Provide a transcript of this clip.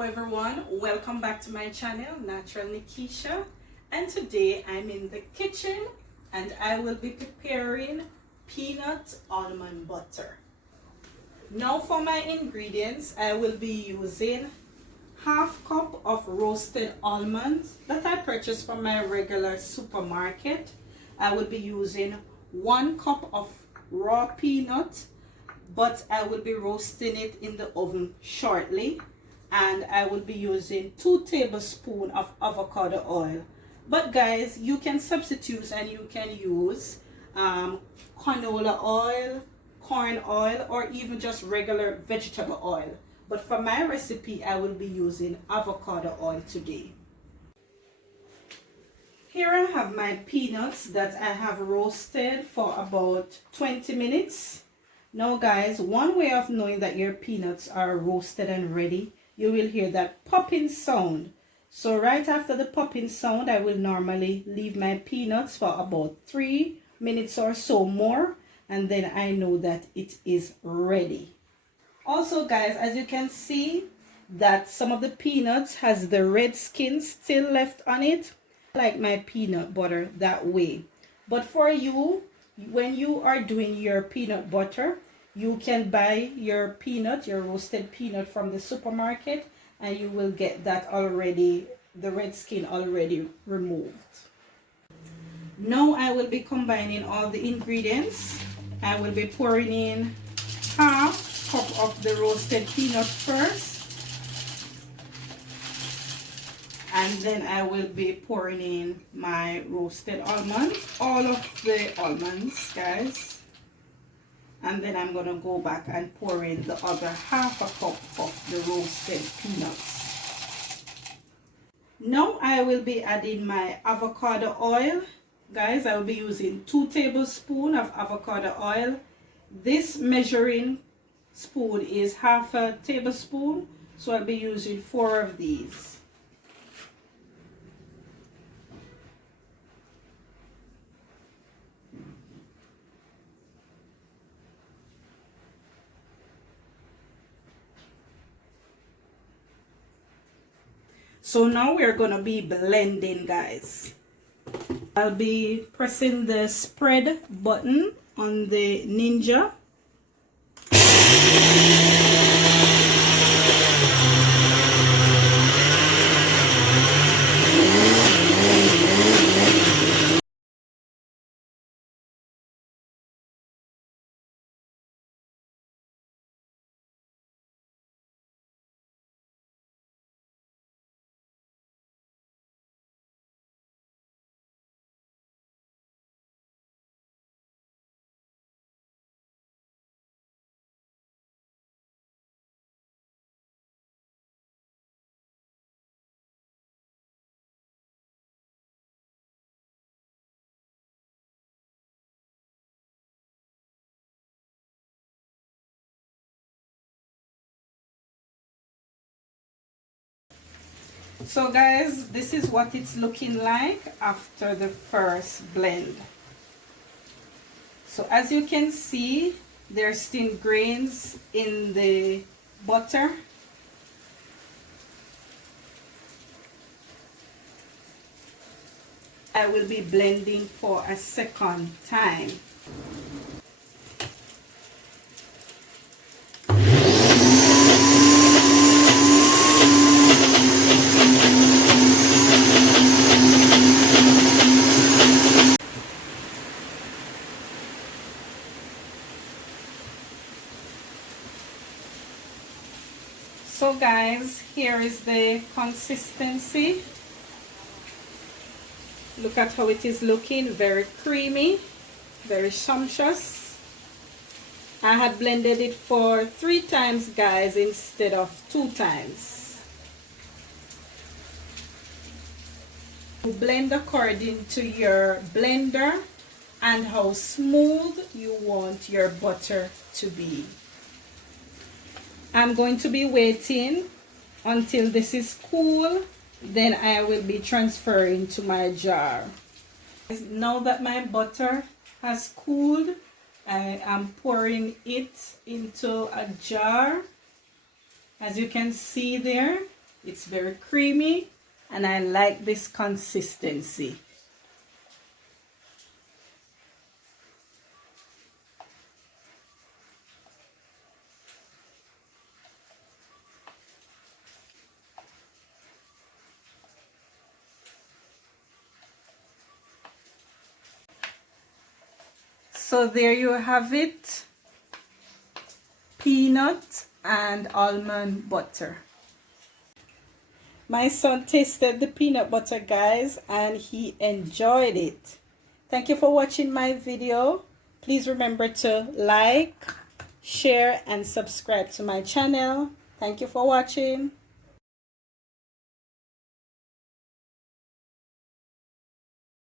Hello everyone, welcome back to my channel, Natural Nekeesha, and today I'm in the kitchen and I will be preparing peanut almond butter. Now for my ingredients, I will be using half cup of roasted almonds that I purchased from my regular supermarket. I will be using 1 cup of raw peanut, but I will be roasting it in the oven shortly. And I will be using 2 tablespoons of avocado oil. But guys, you can substitute and you can use canola oil, corn oil, or even just regular vegetable oil. But for my recipe, I will be using avocado oil today. Here I have my peanuts that I have roasted for about 20 minutes. Now guys, one way of knowing that your peanuts are roasted and ready, you will hear that popping sound. So right after the popping sound, I will normally leave my peanuts for about 3 minutes or so more, and then I know that it is ready. Also guys, as you can see that some of the peanuts has the red skin still left on it. I like my peanut butter that way. But for you, when you are doing your peanut butter, you can buy your roasted peanut from the supermarket, and you will get that already, the red skin already removed. Now I will be combining all the ingredients. I will be pouring in half cup of the roasted peanut first, and then I will be pouring in my roasted almonds, all of the almonds guys. And then I'm going to go back and pour in the other half a cup of the roasted peanuts. Now I will be adding my avocado oil. Guys, I will be using 2 tablespoons of avocado oil. This measuring spoon is half a tablespoon, so I'll be using 4 of these. So now we're going to be blending guys. I'll be pressing the spread button on the Ninja. So guys, this is what it's looking like after the first blend. So as you can see, there's still grains in the butter. I will be blending for a second time. So guys, here is the consistency. Look at how it is looking, very creamy, very sumptuous. I had blended it for 3 times guys instead of 2 times. Blend according to your blender and how smooth you want your butter to be. I'm going to be waiting until this is cool, then I will be transferring to my jar. Now that my butter has cooled, I am pouring it into a jar. As you can see there, It's very creamy and I like this consistency. So there you have it, peanut and almond butter. My son tasted the peanut butter, guys, and he enjoyed it. Thank you for watching my video. Please remember to like, share, and subscribe to my channel. Thank you for watching.